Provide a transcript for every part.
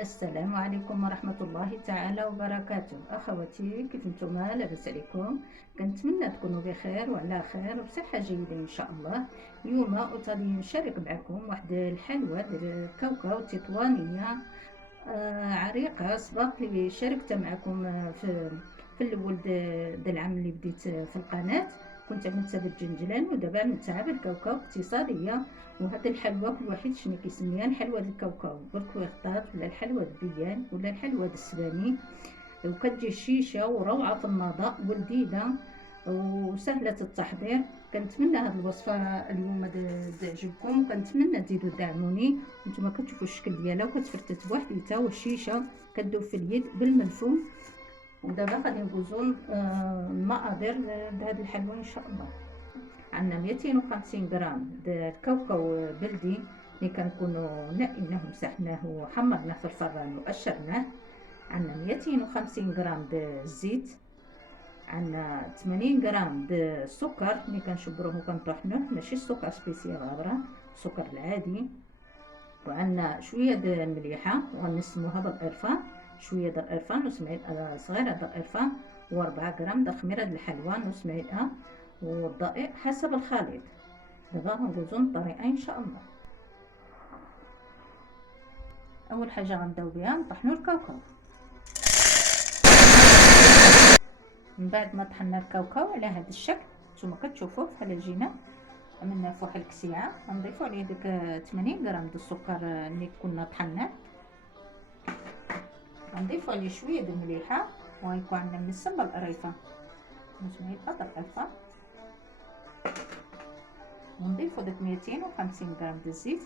السلام عليكم ورحمة الله تعالى وبركاته. أخواتي، كيف نتوما؟ لاباس عليكم؟ كنتمنى تكونوا بخير وعلى خير وبصحة جيدة إن شاء الله. اليوم غادي نشارك معكم واحد الحلوى ديال كاوكاو تطوانية عريقة، سبق اللي شاركت معكم في الأول د العام اللي بديت في القناة. كنت عملتها بالجنجلان ودابا عملتها بالكاوكاو اقتصادية. وهاد الحلوى كل واحد شنو كيسميها، الحلوى ديال الكاوكاو بالكويخطات ولا الحلوى البيان ولا الحلوى السباني، وكتجي شيشه وروعه في المذاق ولذيذه وسهله التحضير. كنتمنى هاد الوصفه اليوم تعجبكم، وكنتمنى تزيدوا تدعموني. نتوما كتشوفوا الشكل ديالها وكتفرتت بوحديتها، والشيشه كتذوب في اليد بالملفوم. ودابا غادي ندوزو المقادير لهاد الحلوى ان شاء الله. عندنا 250 غرام د الكاوكاو بلدي اللي كنكونوا نقيناه ومسحناه وحمرناه في الفران وقشرناه. عندنا 250 غرام د الزيت. عندنا 80 غرام د السكر اللي كنشبروه وكنطحنوه، ماشي السكر سبيسيال غابره، السكر العادي. وعندنا شويه د المليحه وغنسموها بالقرفه، شويه د القرفه، نص معلقه صغيره د القرفه، و4 غرام د خميره الحلوى، نص معلقه، والدقيق حسب الخليط. دابا غندوزو الطريقه ان شاء الله. اول حاجه غنبداو بها نطحنوا الكاوكاو. من بعد ما طحنا الكاوكاو على هذا الشكل نتوما كتشوفوه بحال الجينه، عملنا فوق واحد الكسيعه، غنضيفوا عليه ديك 80 غرام د السكر اللي كنا طحناه. غنضيفوا عليه شويه د المليحه، وغيكون عندنا منسم بالقريفه، نص معلقه د القرفه. ونضيفوا داك 250 غرام د الزيت.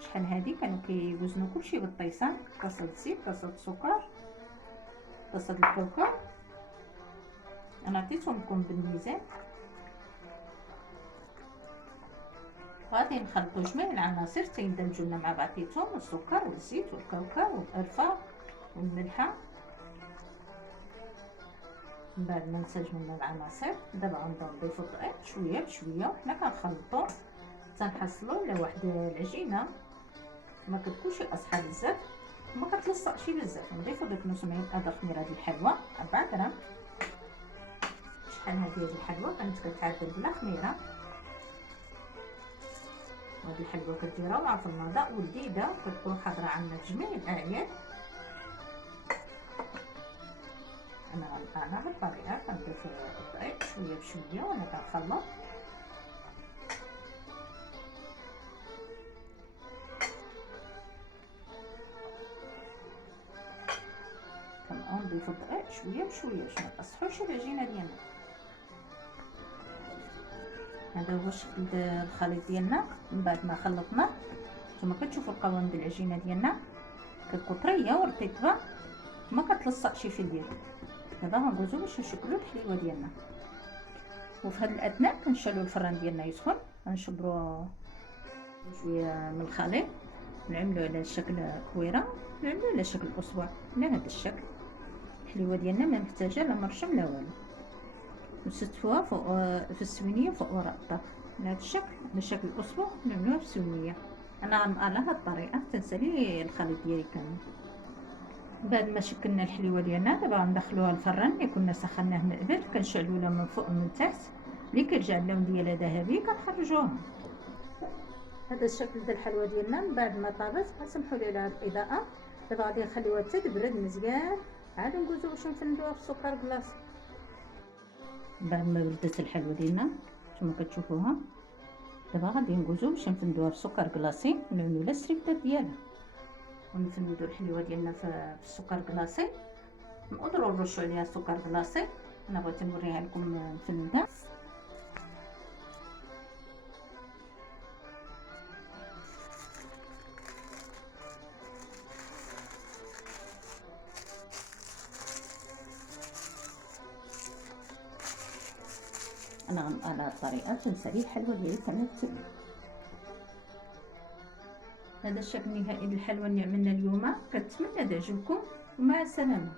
شحال هادي كانوا كيوزنوا كلشي بالطيسان، طاسه زيت، طاسه سكر، طاسه الكاوكاو. انا عطيتهم لكم بالميزان. غادي نخلطوا جميع العناصر تيندمجوا لنا مع بعضياتهم، السكر والزيت والكاوكاو والقرفه والملحه. من بعد ما نسجموا لنا العناصر، دابا غنبداو نضيفوا الدقيق شويه بشويه وحنا كنخلطوا حتى نحصلوا على واحد العجينه ما كتكونش قاصحه بزاف وما كتلصقش بزاف. نضيفوا داك نص معلقه د خميره ديال الحلوى، 4 غرام. شحال هذه الحلوى كانت كتعدل بلا خميره. وهاد الحلوى كدير روعه في المذاق ولذيذه، وكتكون حاضره عندنا في جميع الاعياد. انا غنقعنا بالطريقه، كنضيف الدقيق شويه بشويه وانا كنخلط. كنضيف الدقيق شويه بشويه باش ما نقصحوش العجينه ديالنا. هذا هو الشكل ديال الخليط ديالنا. من بعد ما خلطنا نتوما كتشوفوا القوام ديال العجينه ديالنا كتكون طريه ورطيبه ما كتلصقش في اليد. دابا غندوزو باش نشكلوا الحليوه ديالنا. وفي هذا الاثناء كنشعلوا الفران ديالنا يسخن، غنشبروا شويه من الخليط، نعملوا على شكل كويره، نعملوا على شكل اصبع على هذا الشكل. الحليوه ديالنا ما محتاجه لا مرشم لا والو. نستفوها فوق في السوينيه فوق وراء الطاق على هذا الشكل، على شكل الاصبع، نعملوها في السوينيه. انا غنقلها هذه الطريقه تنسالي الخليط ديالي كامل. بعد ما شكلنا الحليوه ديالنا دابا غندخلوها الفران اللي كنا سخناه من قبل، كنشعلوا لها من فوق ومن تحت. ملي كيرجع اللون ديالها ذهبي كنخرجوها. هذا الشكل ديال الحلوى ديالنا من بعد ما طابت غنسمحوا ليها على الاضاءه. دابا غادي نخليوها حتى تبرد مزيان، عاد ندوزو باش نفندوها في السكر كلاص. بعد ما بردت الحلوى ديالنا نتوما كتشوفوها، دابا غادي ندوزو باش نفندوها في السكر كلاصي ونعملوا لها السريبتات ديالها. ونفندو الحلوه ديالنا في السكر كلاصي، نقدروا نرشوا عليها السكر كلاصي. انا بغيت نوريها لكم نفندها. انا على الطريقه تنسالي الحلوه ديالي كامل تسوي. هذا الشكل النهائي للحلوى اللي عملنا اليوم. كنتمنى تعجبكم ومع السلامه.